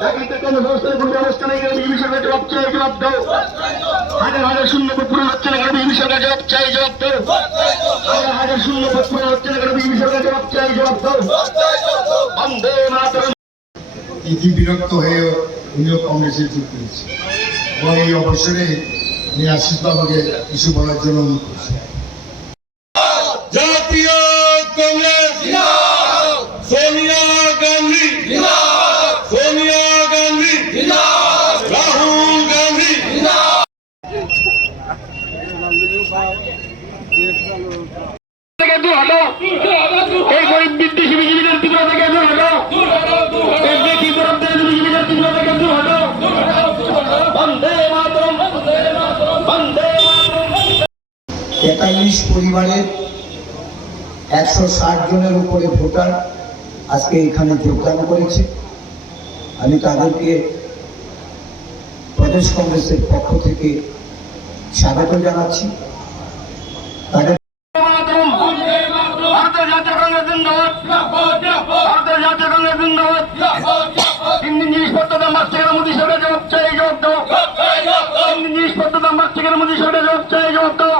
চাকরিতে কর্মসংস্থানের কোনো ব্যবস্থা নেই, বিজেপি সরকার জবাব চাই, জবাব দাও। হাজার হাজার শূন্যপদ পূরণ হচ্ছে না কেন, বিজেপি সরকার জবাব চাই, জবাব দাও। হাজার হাজার শূন্যপদ পূরণ হচ্ছে না কেন, বিজেপি সরকার জবাব চাই, জবাব দাও। বন্দে মাতরম। ইতি বিরক্ত হয়ে উনিও কংগ্রেসে যোগ করেছে এবং এই অবসরে আমি আশিস বাবুকে কিছু বলার জন্য অনুরোধ করছি। জাতীয় কংগ্রেস সোনিয়া গান্ধী, সোনিয়া গান্ধী, রাহুল গান্ধী। এই গরিব বিদ্বেষী বিজেপিদের তীব্র থেকে দূর হটো, এই দেখি বিরোধী বিজেপিদের তীব্র থেকে দূর হটো। বন্দে মাতরম, বন্দে মাতরম। 43 পরিবারের 160 জনের উপরে ভোটার আজকে এখানে যোগদান করেছে। আমি তাদেরকে প্রদেশ কংগ্রেসের পক্ষ থেকে স্বাগত জানাচ্ছি। তাদের ভারতের জাতীয় কংগ্রেস জিন্দাবাদ, ভারতের জাতীয় কংগ্রেস জিন্দাবাদ। 3 দিন জিনিসপত্র দাম বাড়ছে কেন, মোদী সরকার জবাব চাই, জবাব দাও। 3 দিন জিনিসপত্র দাম বাড়ছে কেন, মোদী সরকার জবাব চাই, জবাব দাও।